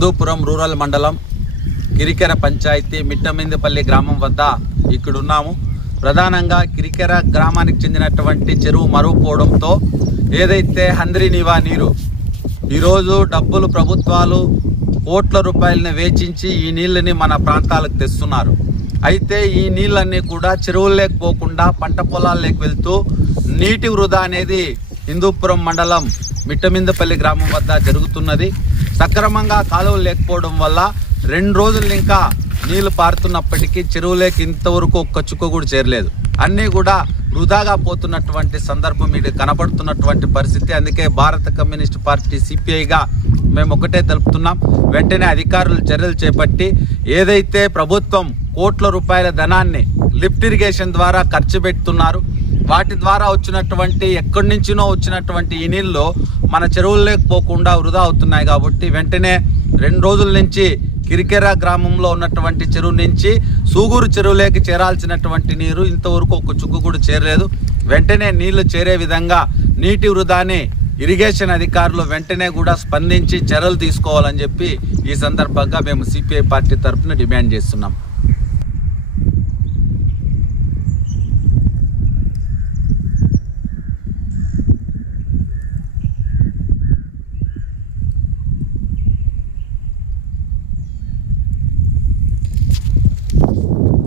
Hindupuram rural మండలం కిరికెర పంచాయతీ మిట్టమిందిపల్లి గ్రామం వద్ద ఇక్కడున్నాము. ప్రధానంగా కిరికెర గ్రామానికి చెందినటువంటి చెరువు మరుగుపోవడంతో ఏదైతే హంద్రీనివా నీరు ఈరోజు డబ్బులు ప్రభుత్వాలు కోట్ల రూపాయలని వేచించి ఈ నీళ్ళని మన ప్రాంతాలకు తెస్తున్నారు. అయితే ఈ నీళ్ళన్నీ కూడా చెరువుల్లోకి పోకుండా పంట పొలాల్లోకి వెళ్తూ నీటి వృధా అనేది హిందూపురం మండలం మిట్టమిందిపల్లి గ్రామం వద్ద జరుగుతున్నది. సక్రమంగా కాలువలు లేకపోవడం వల్ల 2 రోజులు ఇంకా నీళ్లు పారుతున్నప్పటికీ చెరువులోకి ఇంతవరకు ఒక్క చుక్క కూడా చేరలేదు. అన్నీ కూడా వృధాగా పోతున్నటువంటి సందర్భం ఇది కనపడుతున్నటువంటి పరిస్థితి. అందుకే భారత కమ్యూనిస్ట్ పార్టీ సిపిఐగా మేము ఒకటే తెలుపుతున్నాం, వెంటనే అధికారులు చర్యలు చేపట్టి ఏదైతే ప్రభుత్వం కోట్ల రూపాయల ధనాన్ని లిఫ్ట్ ఇరిగేషన్ ద్వారా ఖర్చు పెడుతున్నారు, వాటి ద్వారా వచ్చినటువంటి ఎక్కడి నుంచినో వచ్చినటువంటి ఈ నీళ్ళు మన చెరువుల్లోకి పోకుండా వృధా అవుతున్నాయి. కాబట్టి వెంటనే 2 రోజుల నుంచి కిరికెర గ్రామంలో ఉన్నటువంటి చెరువు నుంచి సూగూరు చెరువులోకి చేరాల్సినటువంటి నీరు ఇంతవరకు ఒక చుక్కు కూడా చేరలేదు. వెంటనే నీళ్లు చేరే విధంగా నీటి వృధాని ఇరిగేషన్ అధికారులు వెంటనే కూడా స్పందించి చర్యలు తీసుకోవాలని చెప్పి ఈ సందర్భంగా మేము సిపిఐ పార్టీ తరఫున డిమాండ్ చేస్తున్నాం.